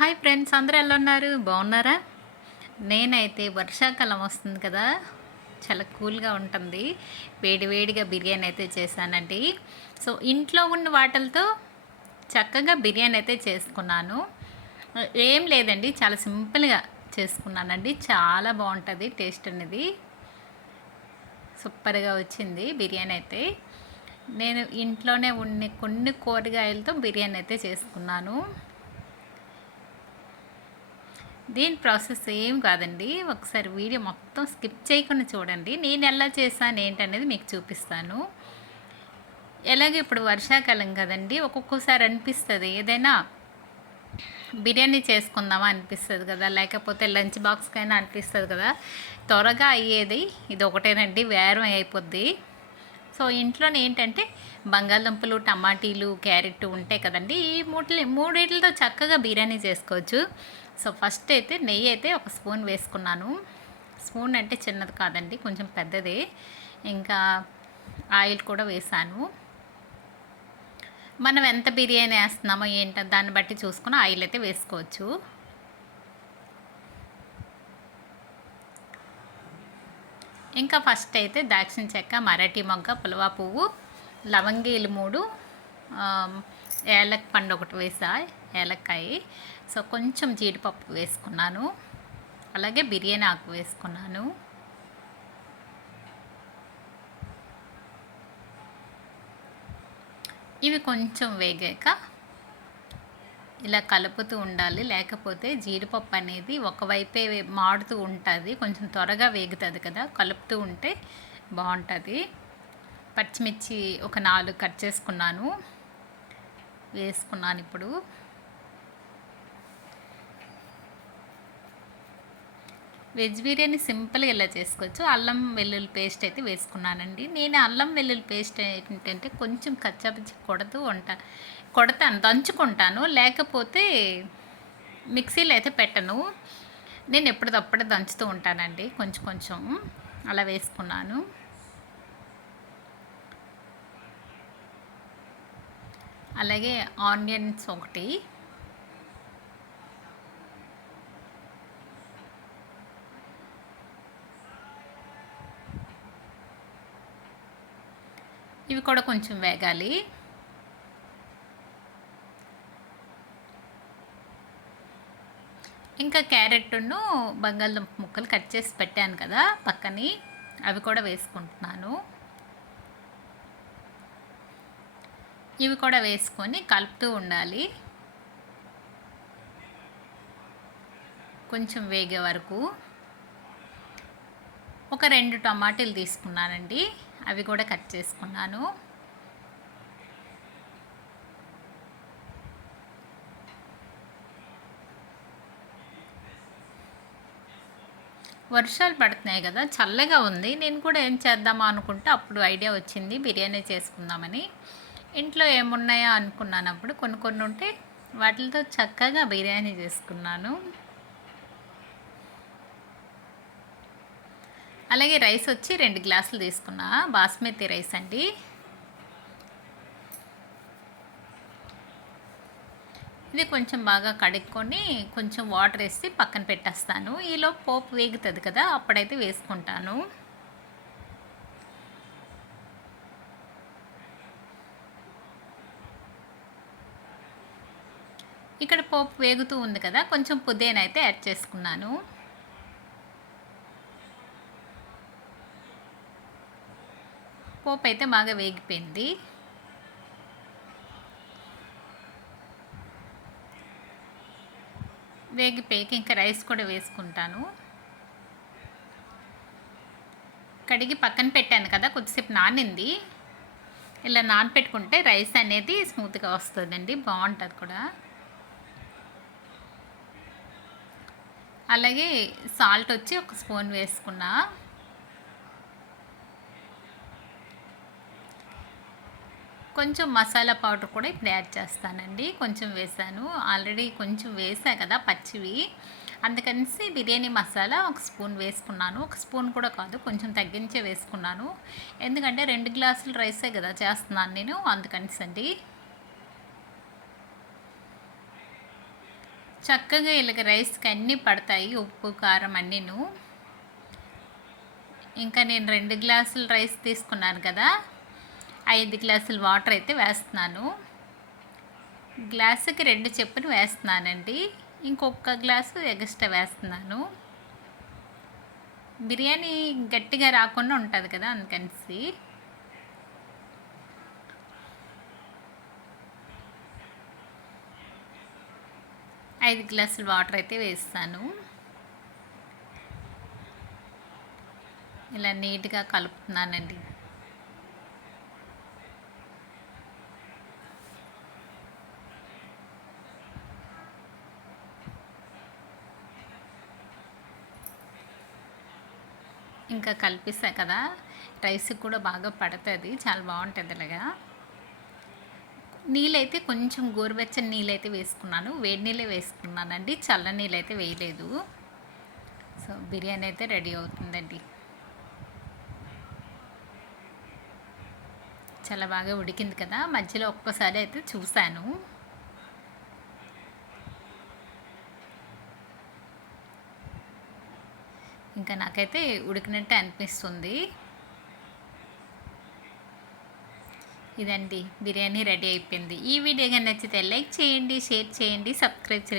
Hi friends, అందరూ ఎలా ఉన్నారు? బాగున్నారా? నేనైతే వర్షాకాలం వస్తుంది కదా, చాలా కూల్గా ఉంటుంది. వేడి వేడిగా బిర్యానీ అయితే చేశానండి. సో ఇంట్లో ఉన్న వాటిలతో చక్కగా బిర్యానీ అయితే చేసుకున్నాను. ఏం లేదండి, చాలా సింపుల్గా చేసుకున్నానండి. చాలా బాగుంటుంది టేస్ట్ అనేది. సూపర్గా వచ్చింది బిర్యానీ అయితే. నేను ఇంట్లోనే ఉన్న కొన్ని కూరగాయలతో బిర్యానీ అయితే చేసుకున్నాను. దీని ప్రాసెస్ ఏం కాదండి. ఒకసారి వీడియో మొత్తం స్కిప్ చేయకుండా చూడండి. నేను ఎలా చేశాను ఏంటనేది మీకు చూపిస్తాను. ఎలాగో ఇప్పుడు వర్షాకాలం కదండి, ఒక్కొక్కసారి అనిపిస్తుంది ఏదైనా బిర్యానీ చేసుకుందామా అనిపిస్తుంది కదా, లేకపోతే లంచ్ బాక్స్కైనా అనిపిస్తుంది కదా. త్వరగా అయ్యేది ఇది ఒకటేనండి, వేరం అయిపోద్ది. సో ఇంట్లోనే ఏంటంటే బంగాళదుంపలు, టమాటీలు, క్యారెట్ ఉంటాయి కదండి. ఈ మూడిటితో చక్కగా బిర్యానీ చేసుకోవచ్చు. సో ఫస్ట్ అయితే నెయ్యి అయితే ఒక స్పూన్ వేసుకున్నాను. స్పూన్ అంటే చిన్నది కాదండి, కొంచెం పెద్దదే. ఇంకా ఆయిల్ కూడా వేసాను. మనం ఎంత బిర్యానీ వేస్తున్నామో ఏంటో దాన్ని బట్టి చూసుకుని ఆయిల్ అయితే వేసుకోవచ్చు. ఇంకా ఫస్ట్ అయితే దాల్చిన చెక్క, మరాఠీ మొగ్గ, పులవా పువ్వు, లవంగీలు 3, ఏలక్ పండు ఒకటి వేసా, ఏలక్కాయ. సో కొంచెం జీడిపప్పు వేసుకున్నాను, అలాగే బిర్యానీ ఆకు వేసుకున్నాను. ఇవి కొంచెం వేగాక ఇలా కలుపుతూ ఉండాలి, లేకపోతే జీడిపప్పు అనేది ఒకవైపే మాడుతూ ఉంటుంది, కొంచెం త్వరగా వేగుతుంది కదా. కలుపుతూ ఉంటే బాగుంటుంది. పచ్చిమిర్చి ఒక 4 కట్ చేసుకున్నాను, వేసుకున్నాను. ఇప్పుడు వెజ్ బిర్యానీ సింపుల్గా ఇలా చేసుకోవచ్చు. అల్లం వెల్లుల్లి పేస్ట్ అయితే వేసుకున్నానండి. నేను అల్లం వెల్లుల్లి పేస్ట్ ఏంటంటే కొంచెం కచ్చాపిచ్చి కొడతాను, దంచుకుంటాను, లేకపోతే మిక్సీలో అయితే పెట్టను. నేను ఎప్పటికప్పుడే దంచుతూ ఉంటానండి, కొంచెం కొంచెం అలా వేసుకున్నాను. అలాగే ఆనియన్స్ ఒకటి, ఇవి కూడా కొంచెం వేగాలి. ఇంకా క్యారెట్ను బంగాళదుంప ముక్కలు కట్ చేసి పెట్టాను కదా పక్కని, అవి కూడా వేసుకుంటున్నాను. ఇవి కూడా వేసుకొని కలుపుతూ ఉండాలి కొంచెం వేగే వరకు. ఒక 2 టమాటీలు తీసుకున్నానండి, అవి కూడా కట్ చేసుకున్నాను. వర్షాలు పడుతున్నాయి కదా, చల్లగా ఉంది. నేను కూడా ఏం చేద్దామా అనుకుంటే అప్పుడు ఐడియా వచ్చింది బిర్యానీ చేసుకుందామని. ఇంట్లో ఏమున్నాయో అనుకున్నానప్పుడు కొన్ని ఉంటే వాటితో చక్కగా బిర్యానీ చేసుకున్నాను. అలాగే రైస్ వచ్చి 2 గ్లాసులు తీసుకున్నా, బాస్మతి రైస్ అండి. ఇది కొంచెం బాగా కడుక్కొని కొంచెం వాటర్ వేసి పక్కన పెట్టేస్తాను. ఈలో పోపు వేగుతుంది కదా, అప్పుడైతే వేసుకుంటాను. ఇక్కడ పోపు వేగుతూ ఉంది కదా, కొంచెం పుదీనా అయితే యాడ్ చేసుకున్నాను. పోపు అయితే బాగా వేగిపోయింది. వేగిపోయాక ఇంకా రైస్ కూడా వేసుకుంటాను. కడిగి పక్కన పెట్టాను కదా, కొద్దిసేపు నానింది. ఇలా నానపెట్టుకుంటే రైస్ అనేది స్మూత్గా వస్తుందండి, బాగుంటుంది కూడా. అలాగే సాల్ట్ వచ్చి 1 స్పూన్ వేసుకున్నా. కొంచెం మసాలా పౌడర్ కూడా ఇప్పుడు యాడ్ చేస్తానండి, కొంచెం వేసాను. ఆల్రెడీ కొంచెం వేసా కదా పచ్చివి, అందుకనేసి బిర్యానీ మసాలా 1 స్పూన్ వేసుకున్నాను. 1 స్పూన్ కూడా కాదు, కొంచెం తగ్గించే వేసుకున్నాను. ఎందుకంటే 2 గ్లాసులు రైసే కదా చేస్తున్నాను నేను, అందుకనిసండి. చక్కగా ఇలాగ రైస్కి అన్నీ పడతాయి, ఉప్పు కారం అన్నీను. ఇంకా నేను 2 గ్లాసులు రైస్ తీసుకున్నాను కదా, 5 గ్లాసులు వాటర్ అయితే వేస్తున్నాను. గ్లాసుకి 2 చొప్పున వేస్తున్నానండి. ఇంకొక గ్లాసు ఎగస్ట్రా వేస్తున్నాను. బిర్యానీ గట్టిగా రాకుండా ఉంటుంది కదా, అందుకనేసి. ఐదు గ్లాసులు వాటర్ అయితే వేస్తాను. ఇలా నీట్గా కలుపుతున్నానండి. ఇంకా కలిపిస్తా కదా, రైస్ కూడా బాగా పడుతుంది, చాలా బాగుంటుంది ఇలాగా. నీళ్ళైతే కొంచెం గోరువెచ్చని నీళ్ళైతే వేసుకున్నాను, వేడి నీళ్ళే వేసుకున్నానండి, చల్ల నీళ్ళైతే వేయలేదు. సో బిర్యానీ అయితే రెడీ అవుతుందండి. చాలా బాగా ఉడికింది కదా, మధ్యలో ఒక్కసారి అయితే చూశాను. ఇంకా నాకైతే ఉడికినట్టే అనిపిస్తుంది. ఇదండి, బిర్యానీ రెడీ అయిపోయింది. ఈ వీడియో కానీ నచ్చితే లైక్ చేయండి, షేర్ చేయండి, సబ్స్క్రైబ్ చేయండి.